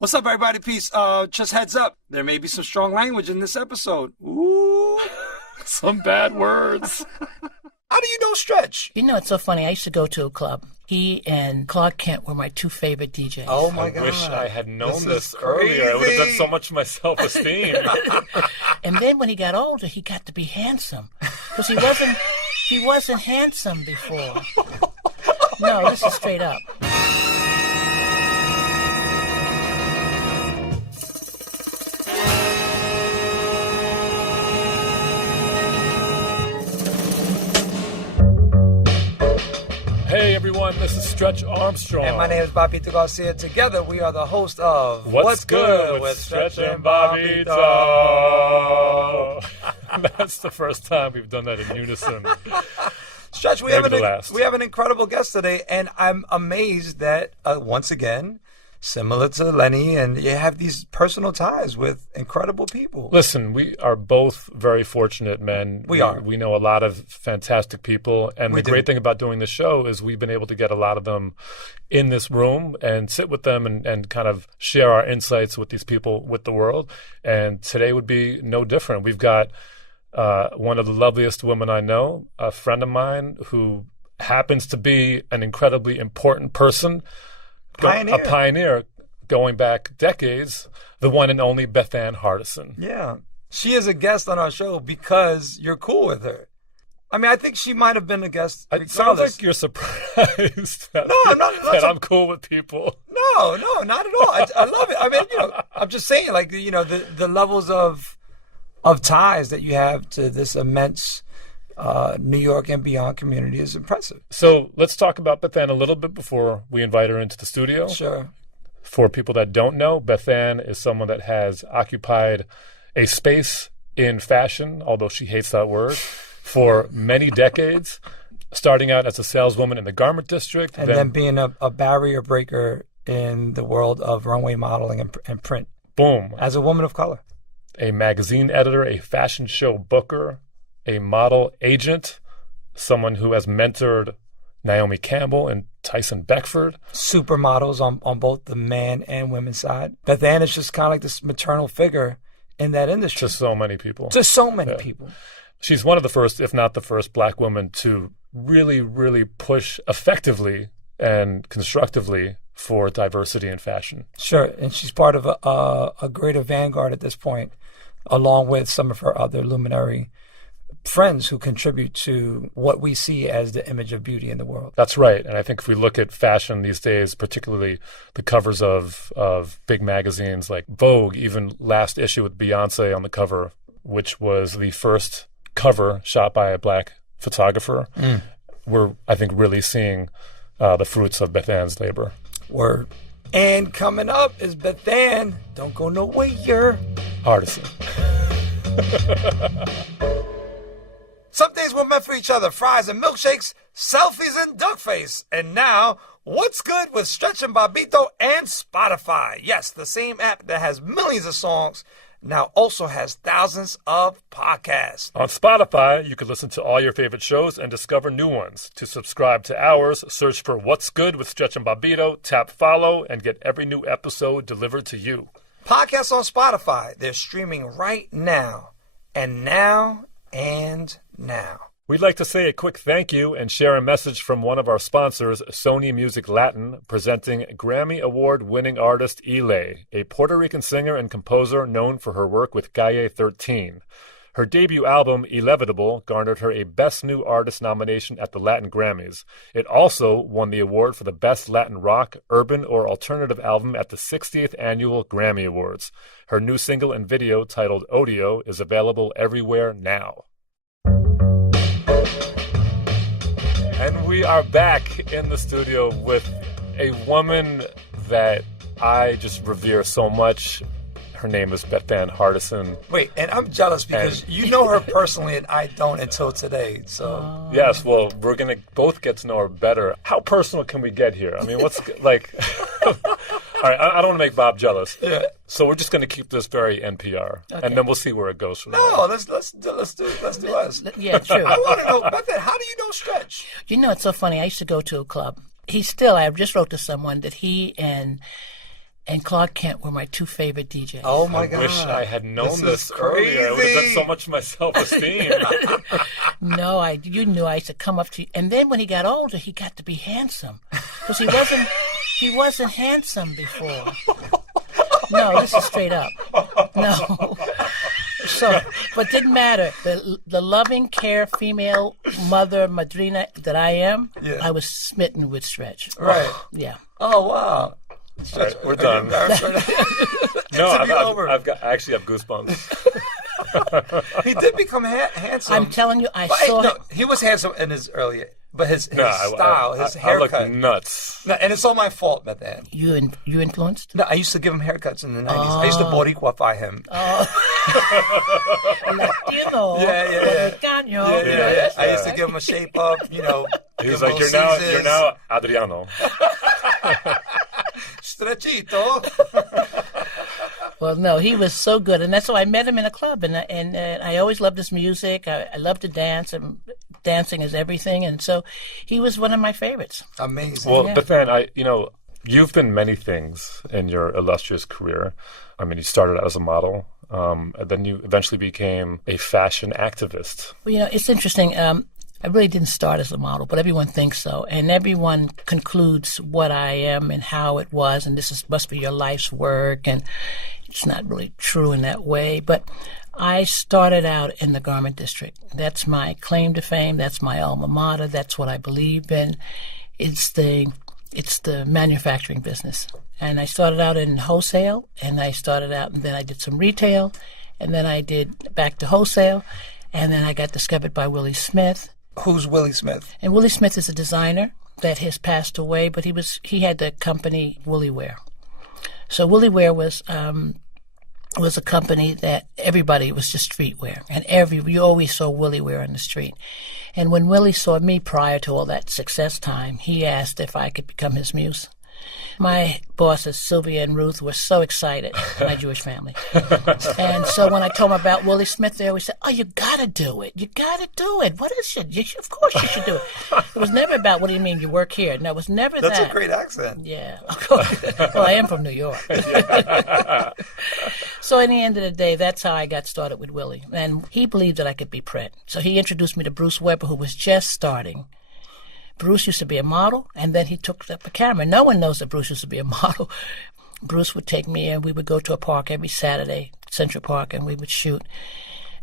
What's up, everybody? Peace. Just heads up, there may be some strong language in this episode. Ooh. Some bad words. How do you know Stretch? You know, it's so funny. I used to go to a club. He and Clark Kent were my two favorite DJs. Oh, my God. I wish I had known this earlier. I would have done so much for my self-esteem. And then when he got older, he got to be handsome. Because he wasn't handsome before. No, this is straight up. Hey everyone, this is Stretch Armstrong. And my name is Bobbito Garcia. Together, we are the host of What's Good with Stretch and Bobbito. That's the first time we've done that in unison. Stretch, we have an incredible guest today, and I'm amazed that, once again, similar to Lenny, and you have these personal ties with incredible people. Listen, we are both very fortunate men. We are. We know a lot of fantastic people, and the great thing about doing this show is we've been able to get a lot of them in this room and sit with them and kind of share our insights with these people, with the world. And today would be no different. We've got one of the loveliest women I know, a friend of mine who happens to be an incredibly important person, a pioneer going back decades, the one and only Bethann Hardison. Yeah. She is a guest on our show because you're cool with her. I mean, I think she might have been a guest regardless. It sounds like you're surprised that I'm cool with people. No, not at all. I love it. I mean, I'm just saying, like, the levels of ties that you have to this immense New York and beyond community is impressive. So let's talk about Bethann a little bit before we invite her into the studio. Sure. For people that don't know, Bethann is someone that has occupied a space in fashion, although she hates that word, for many decades, starting out as a saleswoman in the garment district. And then being a barrier breaker in the world of runway modeling and print. Boom. As a woman of color. A magazine editor, a fashion show booker, a model agent, someone who has mentored Naomi Campbell and Tyson Beckford. Supermodels on both the man and women's side. Bethann is just kind of like this maternal figure in that industry. To so many people. People. She's one of the first, if not the first, black woman to really, really push effectively and constructively for diversity in fashion. Sure, and she's part of a greater vanguard at this point, along with some of her other luminary friends who contribute to what we see as the image of beauty in the world. That's right. And I think if we look at fashion these days, particularly the covers of big magazines like Vogue, even last issue with Beyonce on the cover, which was the first cover shot by a black photographer, we're, I think, really seeing the fruits of Bethann's labor. Word. And coming up is Bethann. Don't go nowhere. Hardison. Some days we're meant for each other. Fries and milkshakes, selfies and duckface. And now, what's good with Stretch and Bobbito and Spotify? Yes, the same app that has millions of songs now also has thousands of podcasts. On Spotify, you can listen to all your favorite shows and discover new ones. To subscribe to ours, search for What's Good with Stretch and Bobbito, tap follow, and get every new episode delivered to you. Podcasts on Spotify. They're streaming right now. And now. We'd like to say a quick thank you and share a message from one of our sponsors, Sony Music Latin, presenting Grammy Award-winning artist Ile, a Puerto Rican singer and composer known for her work with Calle 13. Her debut album, Inevitable, garnered her a Best New Artist nomination at the Latin Grammys. It also won the award for the Best Latin Rock, Urban, or Alternative Album at the 60th Annual Grammy Awards. Her new single and video, titled Odio, is available everywhere now. And we are back in the studio with a woman that I just revere so much. Her name is Bethann Hardison. Wait, and I'm jealous because you know her personally and I don't until today. So yes, well, we're going to both get to know her better. How personal can we get here? I mean, what's like... All right, I don't want to make Bob jealous. Yeah. So we're just going to keep this very NPR, and then we'll see where it goes from there. No, let's do us. Yeah, true. I want to know, Bethann, how do you know Stretch? You know, it's so funny. I used to go to a club. I just wrote to someone that he and and Clark Kent were my two favorite DJs. Oh my God! I wish I had known this is earlier. It would have done so crazy. much for my self-esteem. No, you knew I used to come up to you. And then when he got older, he got to be handsome. Because he wasn't handsome before. No, this is straight up. No. So, but didn't matter. The loving care female mother, madrina that I am, Yeah. I was smitten with Stretch. Right. Yeah. Oh wow! All right, we're done. No, I've got actually have goosebumps. He did become handsome. I'm telling you, I But, saw no, he was handsome in his earlier, but his style, his I haircut. look nuts. No, and it's all my fault, Bethann. you influenced. No, I used to give him haircuts in the 90s. I used to Boricuafy him. Latino. Yeah. Mexicano. Yeah. I used to give him a shape up, He was give like, him you're Caesars, now Adriano. Stretchito. Well, no, he was so good, and that's why I met him in a club, and I always loved his music. I loved to dance, and dancing is everything, and so he was one of my favorites. Amazing. Well, Yeah. Bethann, you've been many things in your illustrious career. I mean, you started out as a model, and then you eventually became a fashion activist. Well, it's interesting. I really didn't start as a model, but everyone thinks so, and everyone concludes what I am and how it was, and must be your life's work, and it's not really true in that way. But I started out in the garment district. That's my claim to fame. That's my alma mater. That's what I believe in. It's the manufacturing business. And I started out in wholesale, and then I did some retail, and then I did back to wholesale, and then I got discovered by Willie Smith. Who's Willie Smith? And Willie Smith is a designer that has passed away, but he had the company Willie Wear. So Willie Wear was a company that everybody was just streetwear, and you always saw Willie Wear on the street. And when Willie saw me prior to all that success time, he asked if I could become his muse. My bosses, Sylvia and Ruth, were so excited, my Jewish family. And so when I told them about Willie Smith, they always said, "Oh, you got to do it. You got to do it. What is it? Of course you should do it." It was never about, what do you mean, you work here? No, it was never that. That's a great accent. Yeah. Well, I am from New York. So in the end of the day, that's how I got started with Willie. And he believed that I could be print. So he introduced me to Bruce Weber, who was just starting. Bruce used to be a model, and then he took up a camera. No one knows that Bruce used to be a model. Bruce would take me, and we would go to a park every Saturday, Central Park, and we would shoot.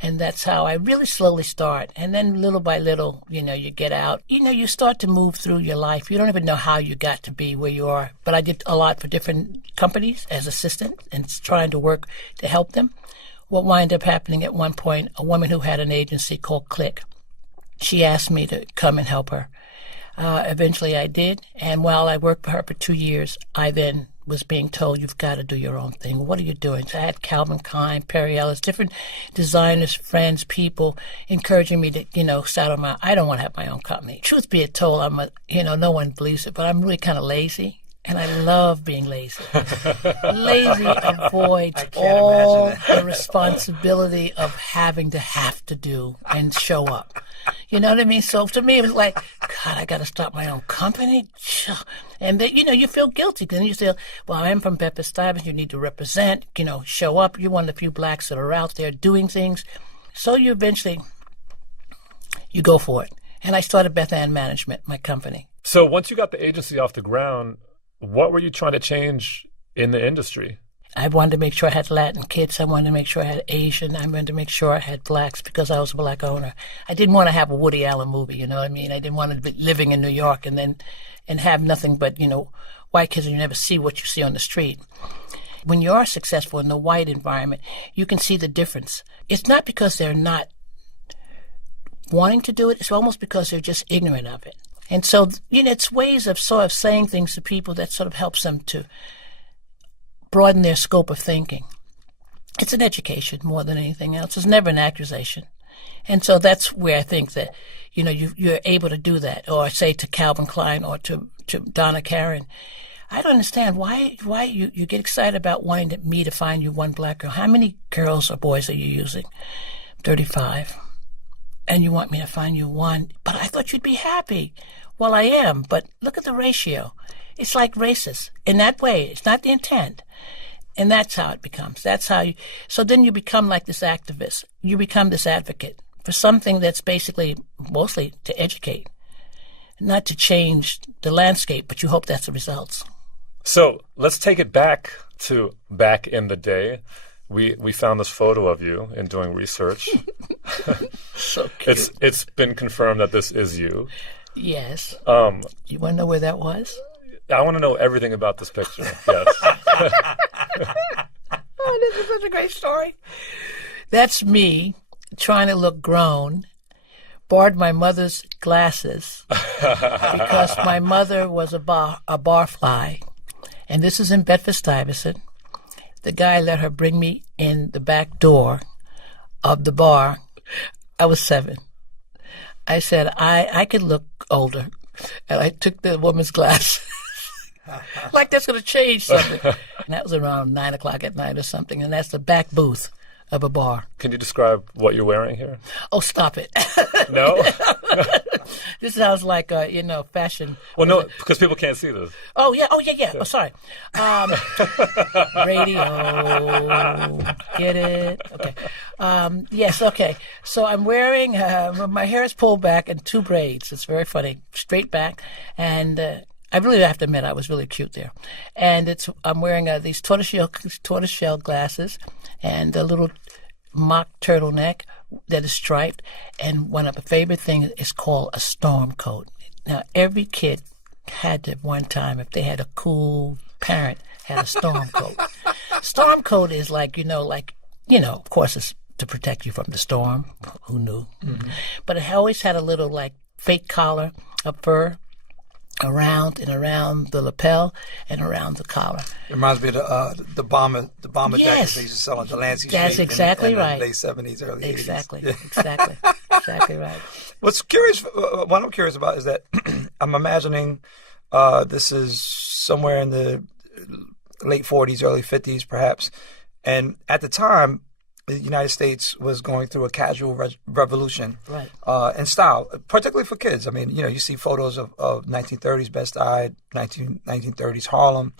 And that's how I really slowly start. And then little by little, you get out. You start to move through your life. You don't even know how you got to be where you are. But I did a lot for different companies as assistant and trying to work to help them. What wound up happening at one point, a woman who had an agency called Click, she asked me to come and help her. Eventually I did, and while I worked for her for 2 years, I then was being told, "You've got to do your own thing." What are you doing? So I had Calvin Klein, Perry Ellis, different designers, friends, people encouraging me to, start on I don't want to have my own company. Truth be told, no one believes it, but I'm really kind of lazy. And I love being lazy. Lazy avoids all the responsibility of having to do and show up. You know what I mean? So to me, it was like, God, I got to start my own company. And then, you feel guilty. Then you say, well, I'm from Bedford-Stuyvesant. You need to represent, show up. You're one of the few blacks that are out there doing things. So you eventually, you go for it. And I started Bethann Management, my company. So once you got the agency off the ground, what were you trying to change in the industry? I wanted to make sure I had Latin kids. I wanted to make sure I had Asian. I wanted to make sure I had blacks because I was a black owner. I didn't want to have a Woody Allen movie, you know what I mean? I didn't want to be living in New York and have nothing but, white kids and you never see what you see on the street. When you are successful in the white environment, you can see the difference. It's not because they're not wanting to do it. It's almost because they're just ignorant of it. And so, it's ways of sort of saying things to people that sort of helps them to broaden their scope of thinking. It's an education more than anything else. It's never an accusation. And so that's where I think that, you're able to do that. Or say to Calvin Klein or to Donna Karan, I don't understand why you get excited about wanting me to find you one black girl. How many girls or boys are you using? 35. And you want me to find you one, but I thought you'd be happy. Well, I am, but look at the ratio. It's like racist. In that way, it's not the intent. And that's how it becomes. That's how you... So then you become like this activist. You become this advocate for something that's basically mostly to educate, not to change the landscape, but you hope that's the results. So let's take it back to back in the day. We found this photo of you in doing research. So cute. It's been confirmed that this is you. Yes. You want to know where that was? I want to know everything about this picture. Yes. Oh, this is such a great story. That's me trying to look grown. Borrowed my mother's glasses because my mother was a barfly. And this is in Bedford-Stuyvesant. The guy let her bring me in the back door of the bar. I was 7. I said, I could look older. And I took the woman's glasses. Like that's going to change something. And that was around 9 o'clock at night or something. And that's the back booth of a bar. Can you describe what you're wearing here? Oh, stop it. No? This sounds like, fashion. Well, no, because people can't see this. Oh, yeah. Oh, sorry. Radio. Get it? Okay. Yes, okay. So I'm wearing, my hair is pulled back in 2 braids. It's very funny. Straight back. And I really have to admit I was really cute there. And I'm wearing these tortoiseshell glasses and a little mock turtleneck that is striped. And one of my favorite things is called a storm coat. Now, every kid had to, one time, if they had a cool parent, had a storm coat. Storm coat is like, of course it's to protect you from the storm. Who knew? Mm-hmm. But it always had a little, like, fake collar of fur around the lapel and around the collar. It reminds me of the bomber Yes. jackets they used to sell on Delancey Street. That's exactly in right. The late 70s, early 80s. Exactly right. What I'm curious about is that I'm imagining this is somewhere in the late 40s, early 50s, perhaps. And at the time, the United States was going through a casual revolution, right. In style, particularly for kids. I mean, you see photos of 1930s Bed-Stuy, 1930s Harlem.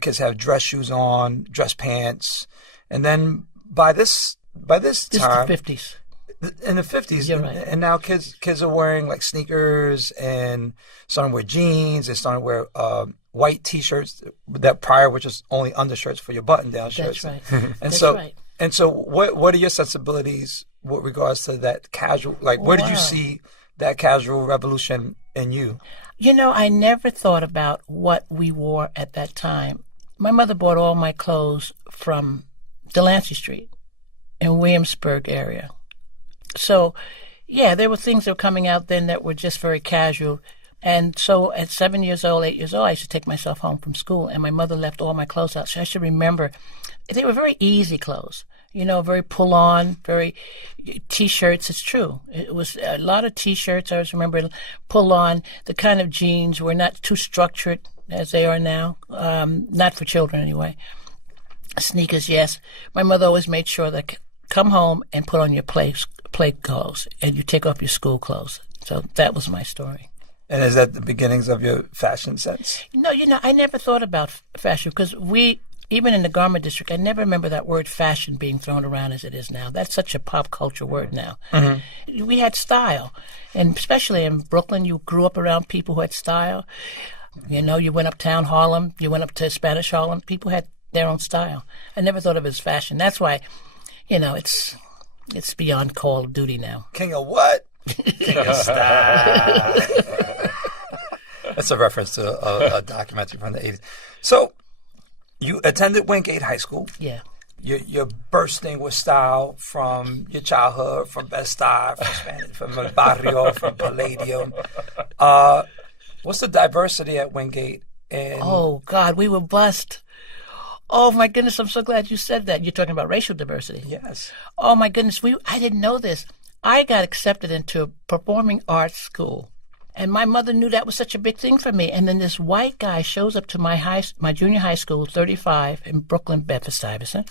Kids have dress shoes on, dress pants, and then by this time, this is the 50s. In the 50s, You're right. And now kids are wearing like sneakers and starting to wear jeans. They're starting to wear white T-shirts that prior were just only undershirts for your button-down shirts. That's right. And And so what are your sensibilities with regards to that casual, like where did you see that casual revolution in you? I never thought about what we wore at that time. My mother bought all my clothes from Delancey Street in Williamsburg area. So, yeah, there were things that were coming out then that were just very casual. And so at 7 years old, 8 years old, I used to take myself home from school, and my mother left all my clothes out. So I should remember, they were very easy clothes, very pull-on, very T-shirts. It's true. It was a lot of T-shirts. I always remember pull-on. The kind of jeans were not too structured as they are now, not for children anyway. Sneakers, yes. My mother always made sure that come home and put on your play clothes, and you take off your school clothes. So that was my story. And is that the beginnings of your fashion sense? No, I never thought about fashion because even in the garment district, I never remember that word fashion being thrown around as it is now. That's such a pop culture word now. Mm-hmm. We had style. And especially in Brooklyn, you grew up around people who had style. You went uptown Harlem, you went up to Spanish Harlem. People had their own style. I never thought of it as fashion. That's why, it's beyond Call of Duty now. King of what? King of style. That's a reference to a documentary from the 80s. So, you attended Wingate High School. Yeah. You're bursting with style from your childhood, from Bed-Stuy, from Spanish, from El Barrio, from Palladium. What's the diversity at Wingate? Oh, God, we were blessed. Oh, my goodness, I'm so glad you said that. You're talking about racial diversity. Yes. Oh, my goodness, I didn't know this. I got accepted into a performing arts school, and my mother knew that was such a big thing for me. And then this white guy shows up to my junior high school, 35, in Brooklyn, Bedford-Stuyvesant,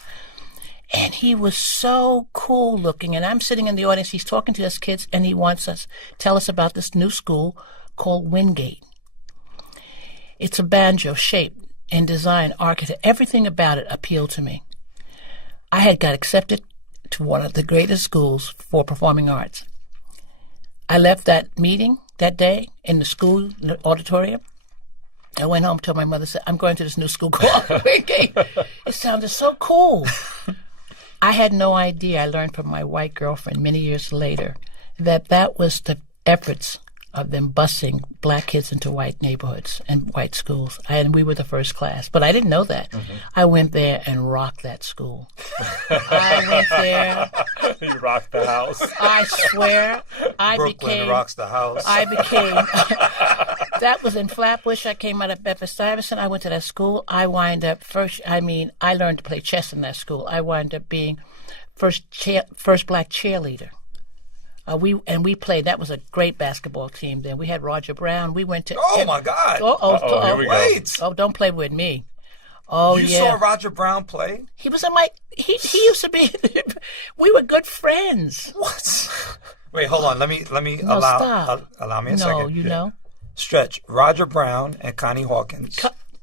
and he was so cool looking. And I'm sitting in the audience. He's talking to us kids, and he wants us to tell us about this new school called Wingate. It's a banjo, shape and design, architect. Everything about it appealed to me. I had got accepted to one of the greatest schools for performing arts. I left that meeting that day in the school auditorium. I went home, told my mother, said, I'm going to this new school called Wingate. It sounded so cool. I had no idea. I learned from my white girlfriend many years later that was the efforts of them busing black kids into white neighborhoods and white schools. And we were the first class. But I didn't know that. Mm-hmm. I went there and rocked that school. I went there. You rocked the house. I swear. Brooklyn rocks the house. That was in Flatbush. I came out of Bedford-Stuyvesant. I went to that school. I learned to play chess in that school. I wound up being first black cheerleader. We played. That was a great basketball team. Then we had Roger Brown. We went to. Oh my God! Here we go. Wait! Oh, don't play with me. Oh, you saw Roger Brown play? He was in my. He used to be. We were good friends. What? Wait, hold on. Let me allow me a second. No, you know. Stretch. Roger Brown and Connie Hawkins.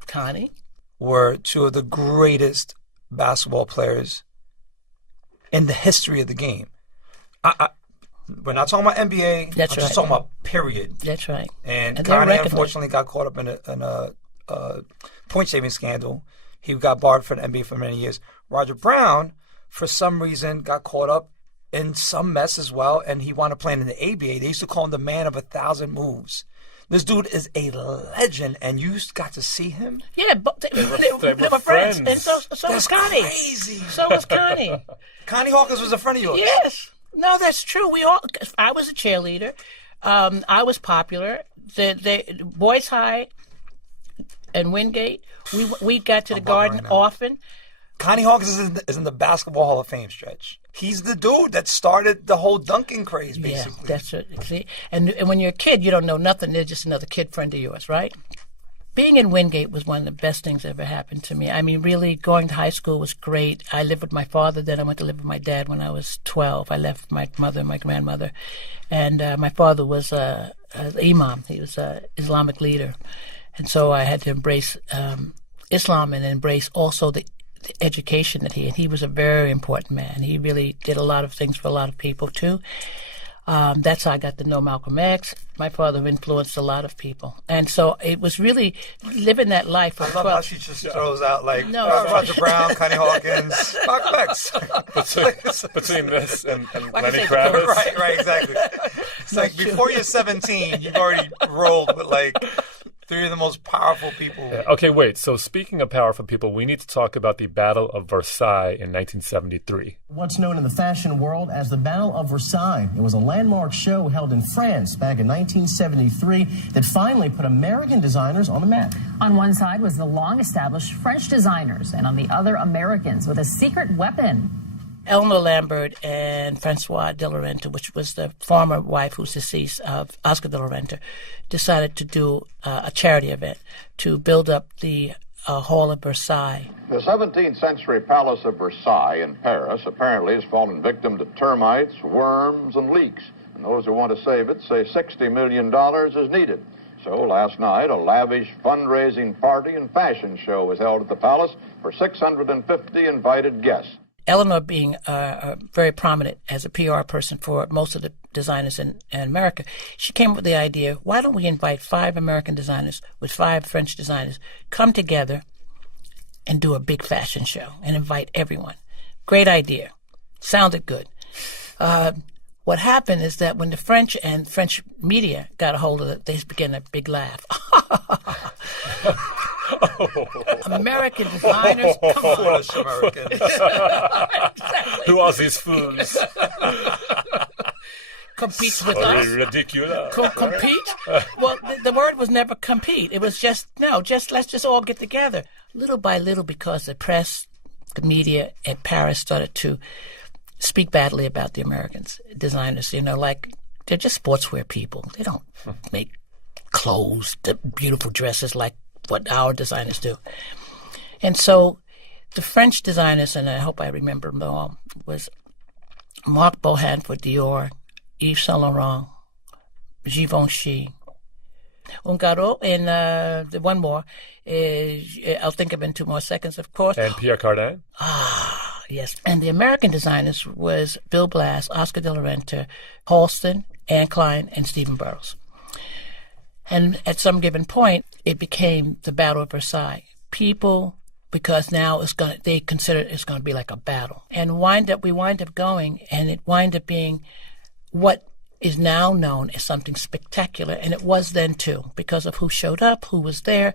Connie were two of the greatest basketball players in the history of the game. We're not talking about NBA. I'm just talking about period. That's right. And Connie unfortunately got caught up in a point-shaving scandal. He got barred from the NBA for many years. Roger Brown, for some reason, got caught up in some mess as well, and he wound up playing in the ABA. They used to call him the man of 1,000 moves. This dude is a legend, and you got to see him? Yeah, but they were friends. And so was Connie. Crazy. So was Connie. Connie Hawkins was a friend of yours? Yes. No, that's true. I was a cheerleader. I was popular. The Boys High and Wingate, we got to the Garden often. Connie Hawkins is in the Basketball Hall of Fame, Stretch. He's the dude that started the whole dunking craze, basically. Yeah, that's it. See? And when you're a kid, you don't know nothing. They're just another kid friend of yours, right? Being in Wingate was one of the best things that ever happened to me. I mean, really, going to high school was great. I lived with my father. Then I went to live with my dad when I was 12. I left my mother and my grandmother. And my father was an imam. He was an Islamic leader. And so I had to embrace Islam and embrace also the education that he was a very important man. He really did a lot of things for a lot of people, too. That's how I got to know Malcolm X. My father influenced a lot of people. And so it was really living that life. I love how she just throws out Roger Brown, Connie Hawkins, Malcolm X. Between this and like Lenny Kravitz. Right, exactly. It's like before you're 17, you've already rolled with three of the most powerful people. Yeah. Okay, wait. So speaking of powerful people, we need to talk about the Battle of Versailles in 1973. What's known in the fashion world as the Battle of Versailles. It was a landmark show held in France back in 1973 that finally put American designers on the map. On one side was the long-established French designers, and on the other, Americans with a secret weapon. Eleanor Lambert and Francois de la Renta, which was the former wife who's deceased of Oscar de la Renta, decided to do a charity event to build up the Hall of Versailles. The 17th century Palace of Versailles in Paris apparently has fallen victim to termites, worms, and leaks. And those who want to save it say $60 million is needed. So last night, a lavish fundraising party and fashion show was held at the palace for 650 invited guests. Eleanor being very prominent as a PR person for most of the designers in America, she came up with the idea, why don't we invite 5 American designers with 5 French designers, come together and do a big fashion show and invite everyone. Great idea. Sounded good. What happened is that when the French and French media got a hold of it, they began a big laugh. American designers, come on. Foolish Americans. Exactly. Who are these fools? Competes with us. Ridiculous. Compete? Well, the word was never compete. It was just let's just all get together. Little by little, because the press, the media at Paris started to speak badly about the Americans, designers, they're just sportswear people. They don't make clothes, the beautiful dresses like what our designers do. And so the French designers, and I hope I remember them all, was Marc Bohan for Dior, Yves Saint Laurent, Givenchy, Ungaro, and the one more. I'll think of it in 2 more seconds, of course. And Pierre Cardin? Yes. And the American designers was Bill Blass, Oscar de la Renta, Halston, Anne Klein, and Stephen Burroughs. And at some given point, it became the Battle of Versailles. People, because now they consider it's going to be like a battle. And we wind up going, and it wind up being what is now known as something spectacular. And it was then too, because of who showed up, who was there.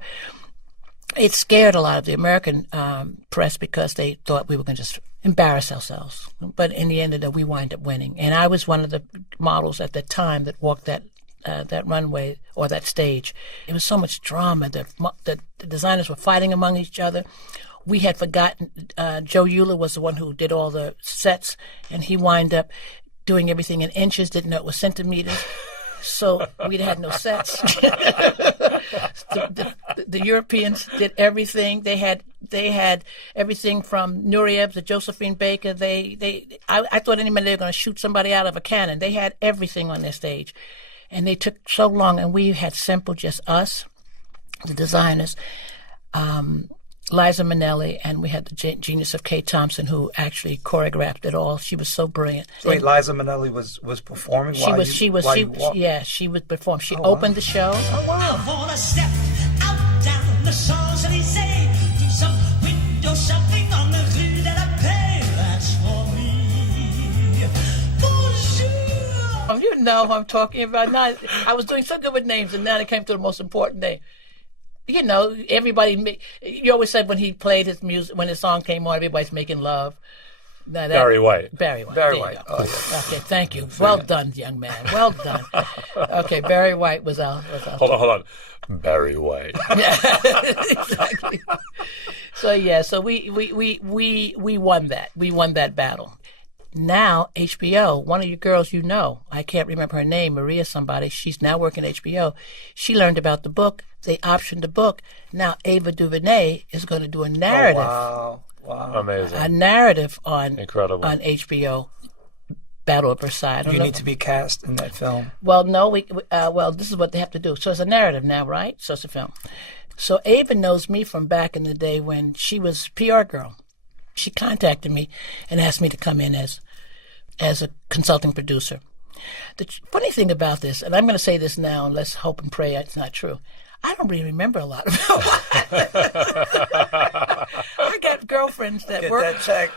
It scared a lot of the American press because they thought we were going to just embarrass ourselves. But in the end of it, we wind up winning. And I was one of the models at the time that walked that runway or that stage. It was so much drama. The designers were fighting among each other. We had forgotten, Joe Euler was the one who did all the sets, and he wind up doing everything in inches, didn't know it was centimeters. So we had no sets. The Europeans did everything. They had everything from Nureyev to Josephine Baker. I thought any minute they were going to shoot somebody out of a cannon. They had everything on their stage. And they took so long, and we had simple, just us, the designers, Liza Minnelli, and we had the genius of Kay Thompson, who actually choreographed it all. She was so brilliant. Wait, Liza Minnelli was performing she would perform. She opened the show. Oh, wow. I wanna step out down the Champs-Élysées, do some window shopping on the rue de la Paix. That's for me. Bonjour. You know who I'm talking about. Now, I was doing so good with names, and now it came to the most important name. You know, everybody. You always said when he played his music, when his song came on, everybody's making love. Barry White. Barry White. Barry White. Oh, yeah. Okay, thank you. Well done, young man. Well done. Okay, Barry White was out. Hold on. Barry White. Yeah, exactly. So we won that. We won that battle. Now, HBO, one of your girls you know, I can't remember her name, Maria somebody, she's now working at HBO. She learned about the book. They optioned the book. Now, Ava DuVernay is going to do a narrative. Oh, wow. Amazing. A narrative Incredible. on HBO, Battle of Versailles. You need to be cast in that film. Well, no, this is what they have to do. So it's a narrative now, right? So it's a film. So Ava knows me from back in the day when she was PR girl. She contacted me and asked me to come in as a consulting producer. The funny thing about this, and I'm going to say this now, and let's hope and pray it's not true, I don't really remember a lot about it. I got girlfriends that Get work. that check.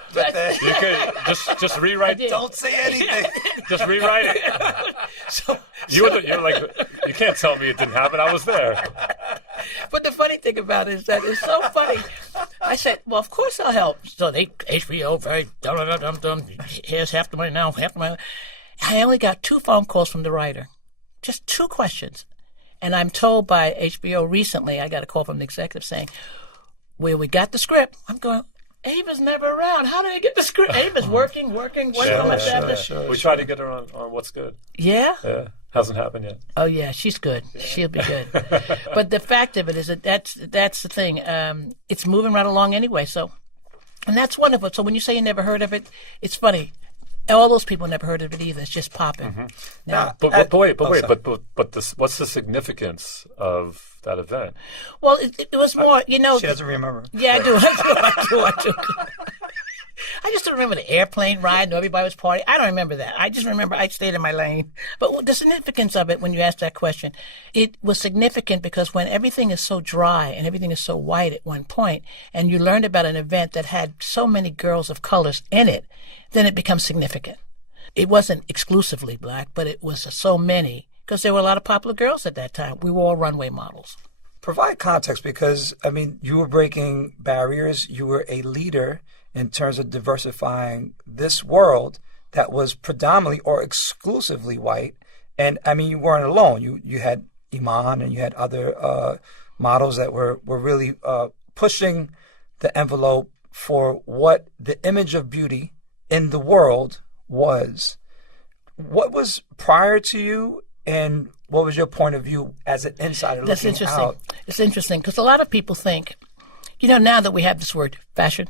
You could just rewrite. Don't say anything. Just rewrite it. So, You're like, you can't tell me it didn't happen. I was there. but the funny thing about it is that it's so funny. I said, well, of course I'll help. So HBO, very dum. Here's half the money now, half the money. I only got 2 phone calls from the writer. Just 2 questions. And I'm told by HBO recently, I got a call from the executive saying, well, we got the script. I'm going, Ava's never around. How did I get the script? Ava's working. Sure. We tried to get her on What's Good. Yeah? Yeah. Hasn't happened yet. Oh, yeah, she's good. Yeah. She'll be good. But the fact of it is that that's the thing. It's moving right along anyway. So, and that's wonderful. So when you say you never heard of it, it's funny. All those people never heard of it either. It's just popping. Mm-hmm. Now, but wait. What's the significance of that event? Well, it was more, you know. She doesn't remember. Yeah, I do. I just don't remember the airplane ride and everybody was partying. I don't remember that. I just remember I stayed in my lane. But the significance of it, when you asked that question, it was significant because when everything is so dry and everything is so white at one point, and you learned about an event that had so many girls of colors in it, then it becomes significant. It wasn't exclusively black, but it was so many, because there were a lot of popular girls at that time. We were all runway models. Provide context because, I mean, you were breaking barriers. You were a leader in terms of diversifying this world that was predominantly or exclusively white. And, I mean, you weren't alone. You had Iman and you had other models that were really pushing the envelope for what the image of beauty in the world was. What was prior to you, and what was your point of view as an insider That's looking interesting. out? It's interesting because a lot of people think, you know, now that we have this word fashion,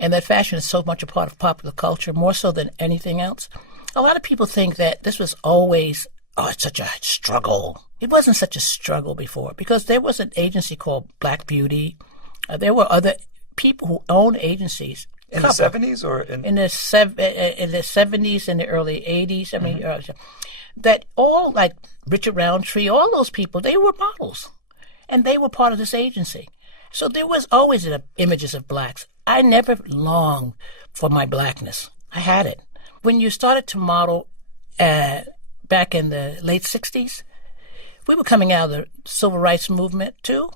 and that fashion is so much a part of popular culture, more so than anything else, a lot of people think that this was always, it's such a struggle. it wasn't such a struggle before because there was an agency called Black Beauty. There were other people who owned agencies. In the 70s or in the 70s and the early 80s. I mean, that all like Richard Roundtree, all those people, they were models, and they were part of this agency. So there was always images of blacks. I never longed for my blackness. I had it. When you started to model back in the late 60s, we were coming out of the civil rights movement too.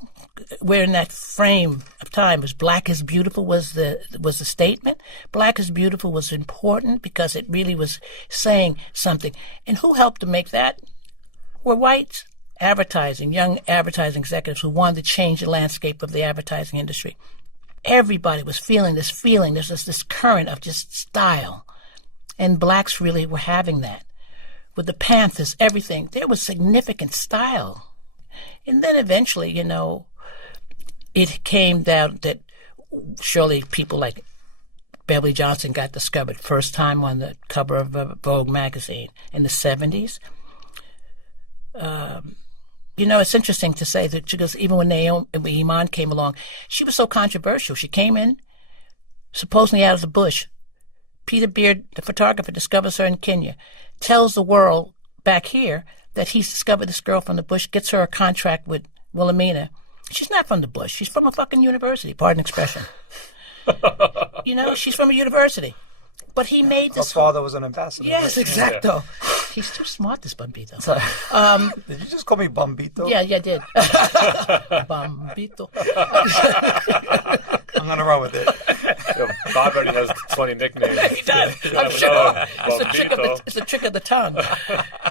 We're in that frame of time. Was black is beautiful was the statement. Black is beautiful was important because it really was saying something. And who helped to make that? Were whites. Advertising, young advertising executives who wanted to change the landscape of the advertising industry. Everybody was feeling this feeling. There's this current of just style. And blacks really were having that. With the Panthers, everything. There was significant style. And then eventually, you know, it came down that surely people like Beverly Johnson got discovered first time on the cover of Vogue magazine in the 70s. You know, it's interesting to say that because even when Iman came along, she was so controversial. She came in supposedly out of the bush. Peter Beard, the photographer, discovers her in Kenya, tells the world back here that he's discovered this girl from the bush, gets her a contract with Wilhelmina. She's not from the bush. She's from a fucking university, pardon expression. You know, she's from a university. But he made this... Her father was an ambassador. Yes, exacto. He's too smart, this Bobbito. Did you just call me Bobbito? Yeah, I did. Bobbito. I'm going to run with it. Yeah, Bob already has 20 nicknames. He does. I'm sure. It's a trick of the tongue.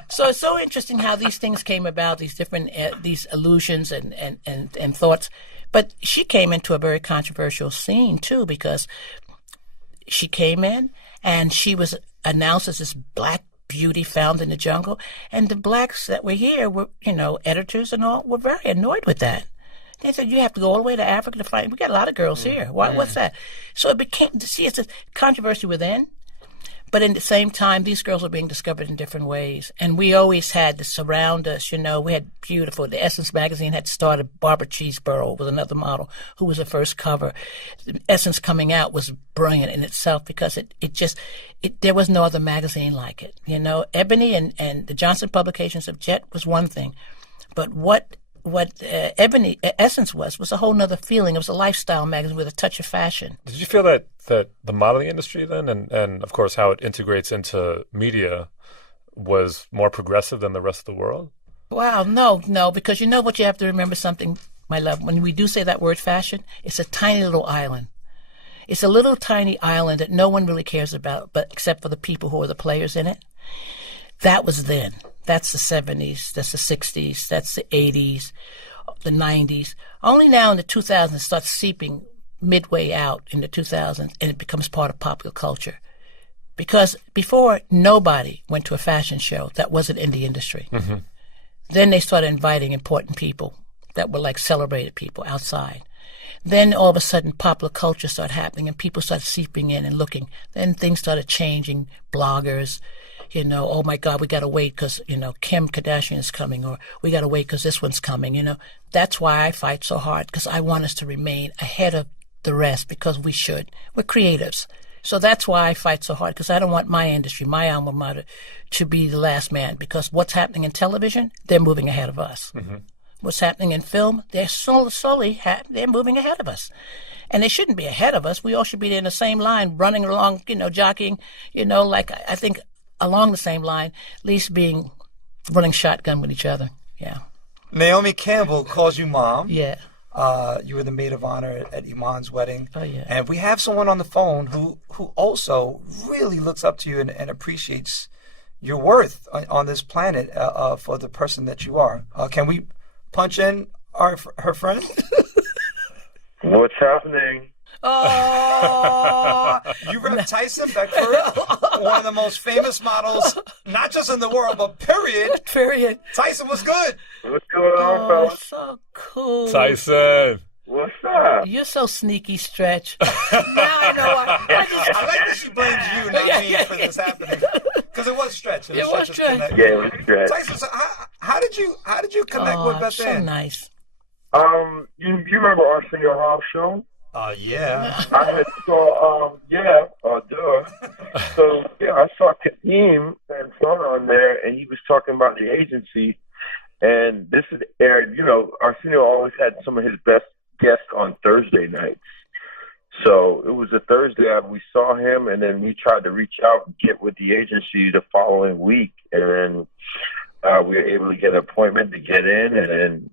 So it's so interesting how these things came about, these different these allusions and thoughts. But she came into a very controversial scene, too, because she came in and she was announced as this black beauty found in the jungle. And the blacks that were here were, you know, editors and all, were very annoyed with that. They said, you have to go all the way to Africa to find... We got a lot of girls here. What's that? So it became... See, it's a controversy within. But in the same time, these girls are being discovered in different ways. And we always had to surround us, you know. We had beautiful... The Essence magazine had started. Barbara Cheeseborough was another model who was the first cover. The Essence coming out was brilliant in itself because there was no other magazine like it. You know, Ebony and the Johnson publications of Jet was one thing. But what Essence was a whole nother feeling. It was a lifestyle magazine with a touch of fashion. Did you feel that the modeling industry then, and of course how it integrates into media, was more progressive than the rest of the world? Wow, no, because you know what, you have to remember something, my love. When we do say that word fashion, it's a tiny little island. It's a little tiny island that no one really cares about, but except for the people who are the players in it. That was then. That's the 70s, that's the 60s, that's the 80s, the 90s. Only now in the 2000s it starts seeping midway out in the 2000s and it becomes part of popular culture. Because before, nobody went to a fashion show that wasn't in the industry. Mm-hmm. Then they started inviting important people that were like celebrated people outside. Then all of a sudden popular culture started happening and people started seeping in and looking. Then things started changing, bloggers... You know, oh my God, we got to wait because, you know, Kim Kardashian is coming, or we got to wait because this one's coming, you know. That's why I fight so hard, because I want us to remain ahead of the rest, because we should. We're creatives. So that's why I fight so hard, because I don't want my industry, my alma mater, to be the last man, because what's happening in television, they're moving ahead of us. Mm-hmm. What's happening in film, they're slowly they're moving ahead of us. And they shouldn't be ahead of us. We all should be in the same line, running along, you know, jockeying, you know, like I think along the same line, at least running shotgun with each other. Yeah. Naomi Campbell calls you mom. Yeah. You were the maid of honor at Iman's wedding. Oh, yeah. And we have someone on the phone who also really looks up to you and appreciates your worth on this planet for the person that you are. Can we punch in her friend? What's happening? Oh, you rep Tyson Beckford, one of the most famous models, not just in the world, but period. Period. Tyson was good. What's going on, fellas? So cool. Tyson. What's up? You're so sneaky, Stretch. Now I know. I like that she blames you, not me, for this happening. Because it was Stretch. It was Stretch. Yeah, it was Stretch. Tyson, so how did you connect with Bethann? So nice. You remember Arsenio Hall show? Yeah. I had saw, So, I saw Kadeem and Son on there, and he was talking about the agency. And this is aired, Arsenio always had some of his best guests on Thursday nights. So it was a Thursday we saw him, and then we tried to reach out and get with the agency the following week. And then we were able to get an appointment to get in, and then,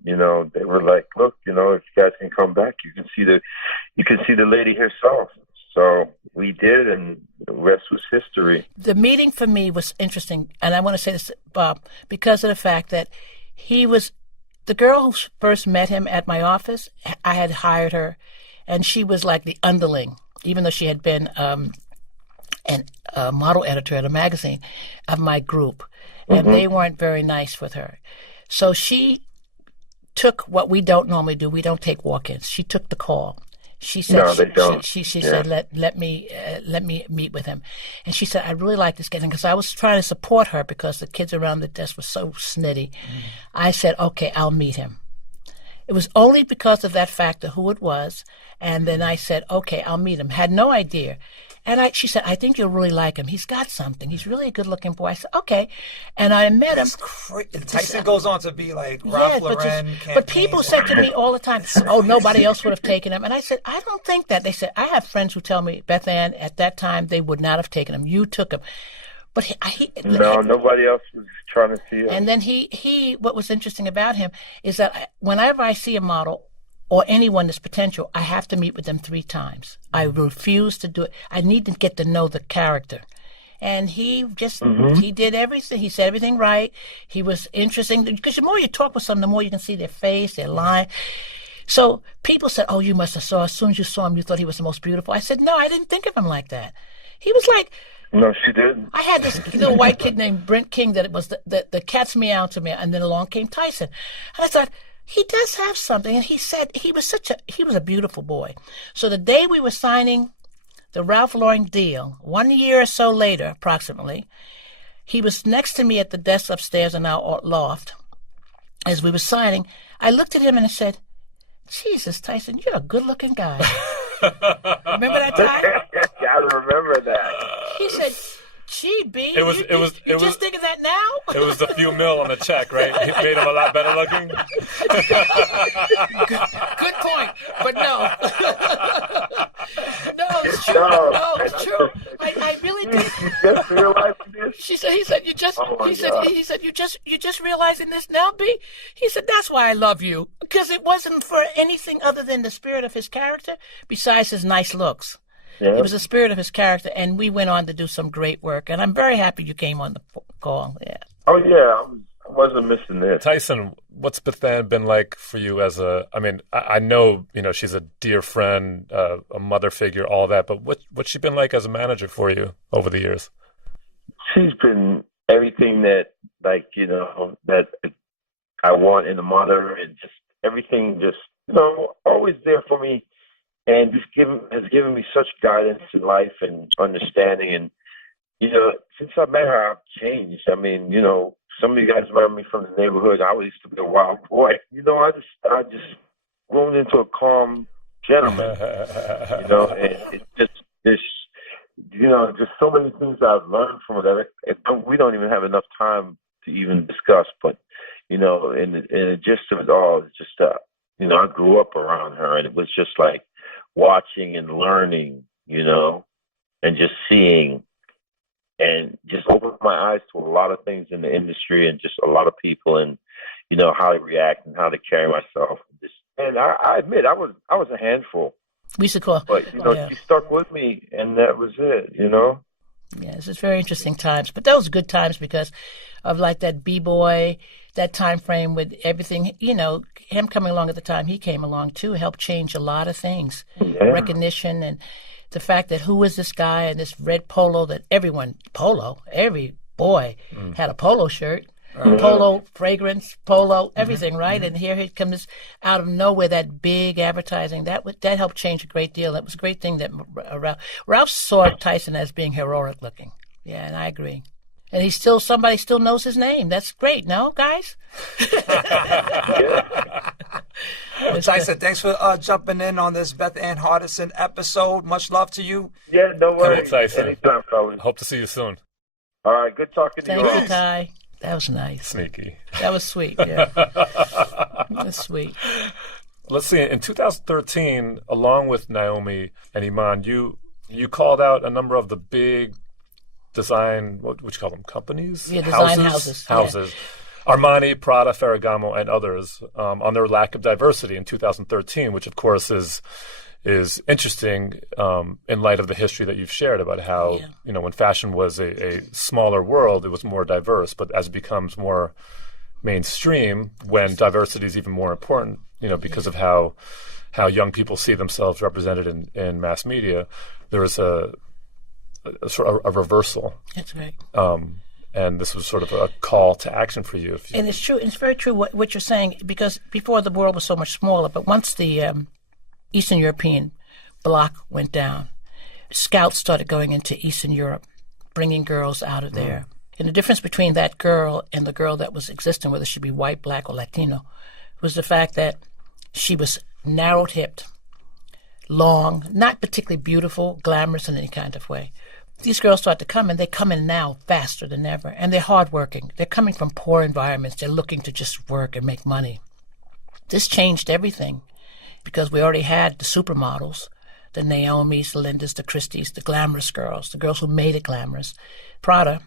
they were like, look, if you guys can come back, you can see the lady herself. So we did, and the rest was history. The meeting for me was interesting, and I want to say this, Bob, because of the fact that he was the girl who first met him at my office. I had hired her, and she was like the underling, even though she had been a model editor at a magazine of my group, and they weren't very nice with her. So she took what we don't normally do. We don't take walk-ins. She took the call. She said, no, they don't. She said, let me meet with him. And she said, I really like this kid. Because I was trying to support her because the kids around the desk were so snitty. I said, okay, I'll meet him. It was only because of that factor, who it was. And then I said, okay, I'll meet him. Had no idea. And she said, I think you'll really like him. He's got something. He's really a good-looking boy. I said, okay. And I met him. Tyson goes on to be like Ralph Lauren. But people said to me all the time, oh, nobody else would have taken him. And I said, I don't think that. They said, I have friends who tell me, Bethann, at that time, they would not have taken him. You took him. But nobody else was trying to see him. And then what was interesting about him is that whenever I see a model, or anyone that's potential, I have to meet with them 3 times. I refuse to do it. I need to get to know the character. And he just, he did everything. He said everything right. He was interesting. Because the more you talk with someone, the more you can see their face, their line. So people said, oh, you must have saw, as soon as you saw him, you thought he was the most beautiful. I said, no, I didn't think of him like that. He was like... No, she didn't. I had this little white kid named Brent King that it was the cat's meow to me. And then along came Tyson. And I thought... he does have something, and he said he was a beautiful boy. So the day we were signing the Ralph Lauren deal, 1 year or so later, approximately, he was next to me at the desk upstairs in our loft. As we were signing, I looked at him and I said, Jesus, Tyson, you're a good-looking guy. Remember that time? I remember that. He said, gee, B, It was just think of that now? It was a few mil on the check, right? It made him a lot better looking. Good point, but no. No, it's true. No, It's true. I really did. You just realizing this? He said, you just realizing this now, B? He said, that's why I love you. Because it wasn't for anything other than the spirit of his character, besides his nice looks. Yeah. It was the spirit of his character, and we went on to do some great work. And I'm very happy you came on the call. Yeah. Oh, yeah. I wasn't missing this. Tyson, what's Bethann been like for you as I know, she's a dear friend, a mother figure, all that, but what's she been like as a manager for you over the years? She's been everything that I want in a mother, and just everything, always there for me. And has given me such guidance in life and understanding. And, since I met her, I've changed. I mean, some of you guys remember me from the neighborhood. I used to be a wild boy. I just grown into a calm gentleman, and it's just just so many things I've learned from her that we don't even have enough time to even discuss. But, in the gist of it all, it's just, I grew up around her, and it was just like, watching and learning, and just seeing, and just opened my eyes to a lot of things in the industry and just a lot of people, and how to react and how to carry myself. And I admit I was a handful. We used to call, but she stuck with me, and that was it. Yes, it's very interesting times, but those good times because of like that B-boy, that time frame with everything, him coming along at the time he came along too helped change a lot of things. Yeah. Recognition and the fact that who is this guy and this red polo that every boy had a polo shirt, polo fragrance, polo, everything, right? And here he comes out of nowhere, that big advertising, that helped change a great deal. That was a great thing that Ralph saw Tyson as being heroic looking. Yeah, and I agree. And somebody still knows his name. That's great, no, guys? Well, Tyson, thanks for jumping in on this Bethann Hardison episode. Much love to you. Yeah, no worries. Cool, Tyson. Anytime, fellas. Hope to see you soon. All right, good talking to you. Thank you, Ty. That was nice. Sneaky. That was sweet, yeah. That was sweet. Let's see. In 2013, along with Naomi and Iman, you called out a number of the big design, what would you call them, companies? Yeah, design houses. Houses. Yeah. Armani, Prada, Ferragamo, and others on their lack of diversity in 2013, which of course is interesting in light of the history that you've shared about how, when fashion was a smaller world, it was more diverse. But as it becomes more mainstream, when diversity is even more important, because of how young people see themselves represented in mass media, there is a sort of a reversal. That's right. And this was sort of a call to action for you. And it's true. It's very true what you're saying, because before the world was so much smaller, but once the Eastern European bloc went down, scouts started going into Eastern Europe, bringing girls out of there. And the difference between that girl and the girl that was existing, whether she be white, black, or Latino, was the fact that she was narrow-hipped, long, not particularly beautiful, glamorous in any kind of way. These girls start to come, and they come in now faster than ever, and they're hardworking. They're coming from poor environments. They're looking to just work and make money. This changed everything, because we already had the supermodels, the Naomis, the Lindas, the Christies, the glamorous girls, the girls who made it glamorous. Prada,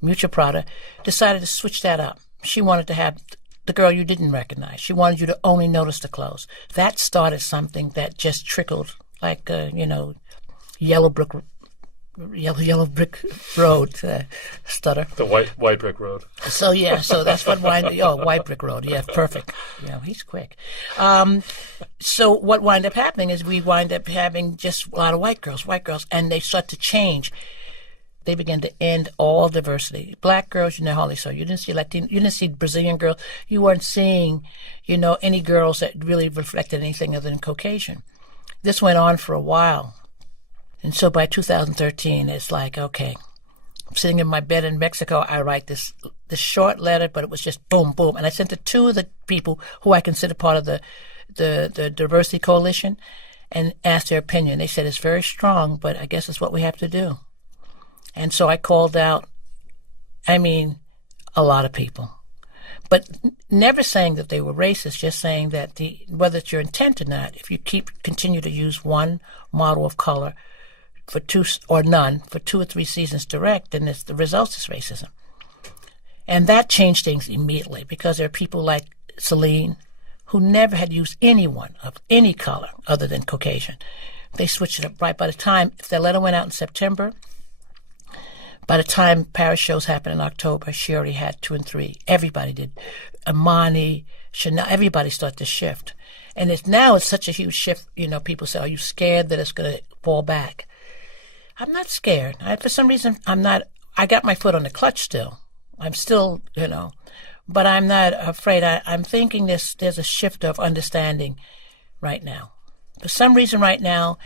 Mucha Prada, decided to switch that up. She wanted to have the girl you didn't recognize. She wanted you to only notice the clothes. That started something that just trickled like, yellow brick road, stutter. The white brick road. So that's what white brick road. Yeah, perfect. Yeah, he's quick. So what wound up happening is we wind up having just a lot of white girls, and they start to change. They began to end all diversity. Black girls, hardly saw. You didn't see Latino. You didn't see Brazilian girls. You weren't seeing, any girls that really reflected anything other than Caucasian. This went on for a while. And so by 2013, it's like, okay, I'm sitting in my bed in Mexico. I write this short letter, but it was just boom, boom. And I sent it to the people who I consider part of the diversity coalition and asked their opinion. They said it's very strong, but I guess it's what we have to do. And so I called out, a lot of people. But never saying that they were racist, just saying that whether it's your intent or not, if you continue to use one model of color for two or none for 2 or 3 seasons direct, then the result is racism. And that changed things immediately, because there are people like Celine who never had used anyone of any color other than Caucasian. They switched it up right by the time, if that letter went out in September, by the time Paris shows happened in October, she already had 2 and 3. Everybody did. Armani, Chanel, everybody started to shift. And it's such a huge shift. People say, are you scared that it's going to fall back? I'm not scared. For some reason, I'm not. I got my foot on the clutch still. I'm still, but I'm not afraid. I'm thinking there's a shift of understanding right now. For some reason right now,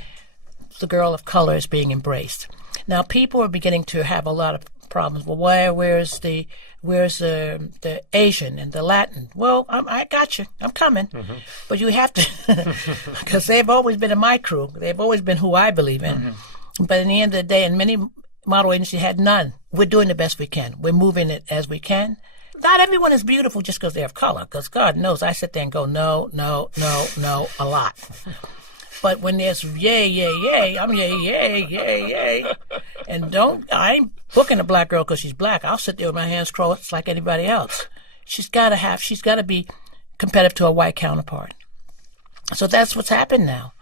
the girl of color is being embraced. Now, people are beginning to have a lot of problems. Well, where's the Asian and the Latin? Well, I got you. I'm coming. Mm-hmm. But you have to, because they've always been in my crew. They've always been who I believe in. Mm-hmm. But in the end of the day, and many model agencies had none. We're doing the best we can. We're moving it as we can. Not everyone is beautiful just because they have color, because God knows I sit there and go, no, a lot. But when there's yay, I'm yay. And I ain't booking a black girl because she's black. I'll sit there with my hands crossed like anybody else. She's got to be competitive to a white counterpart. So that's what's happened now.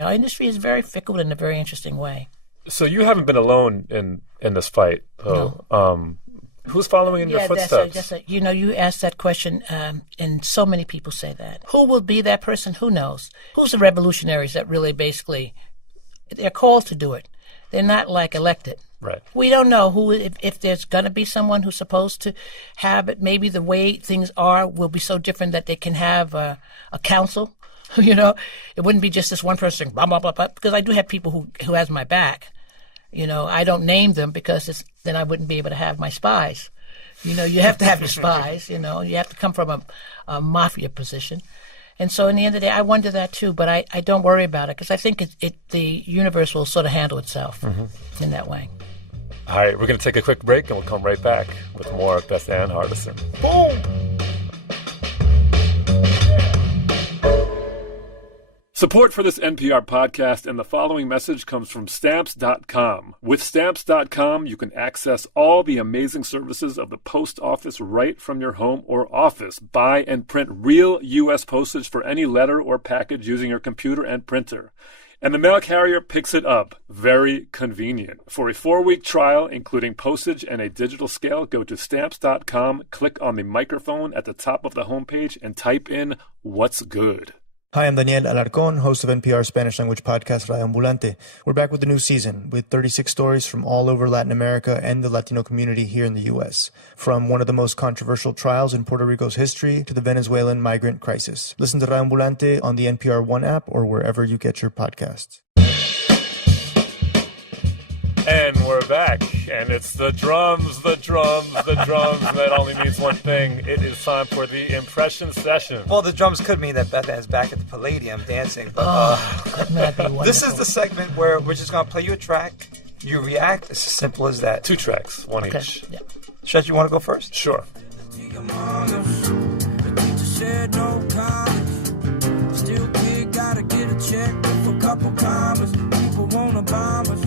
Our industry is very fickle in a very interesting way. So you haven't been alone in this fight. No. Who's following in your footsteps? You asked that question, and so many people say that. Who will be that person? Who knows? Who's the revolutionaries that really basically, they're called to do it. They're not like elected. Right. We don't know who, if there's going to be someone who's supposed to have it. Maybe the way things are will be so different that they can have a council. It wouldn't be just this one person, blah, blah, blah, blah, because I do have people who has my back. I don't name them because then I wouldn't be able to have my spies. You have to have your spies, you have to come from a mafia position. And so in the end of the day, I wonder that too, but I don't worry about it because I think the universe will sort of handle itself in that way. All right, we're going to take a quick break and we'll come right back with more of Bethann Hardison. Boom! Support for this NPR podcast and the following message comes from Stamps.com. With Stamps.com, you can access all the amazing services of the post office right from your home or office. Buy and print real U.S. postage for any letter or package using your computer and printer. And the mail carrier picks it up. Very convenient. For a 4-week trial, including postage and a digital scale, go to Stamps.com, click on the microphone at the top of the homepage, and type in "What's Good." Hi, I'm Daniel Alarcón, host of NPR's Spanish-language podcast Radio Ambulante. We're back with a new season with 36 stories from all over Latin America and the Latino community here in the U.S., from one of the most controversial trials in Puerto Rico's history to the Venezuelan migrant crisis. Listen to Radio Ambulante on the NPR One app or wherever you get your podcasts. And we're back, and it's the drums, and that only means one thing. It is time for the impression session. Well, the drums could mean that Bethann is back at the Palladium dancing, but That'd be wonderful. this is the segment where we're just going to play you a track, you react, it's as simple as that. 2 tracks, one Okay. each. Yeah. Stretch, you want to go first? Sure. Still kid, gotta get a check with a couple commas. People wanna bomb us.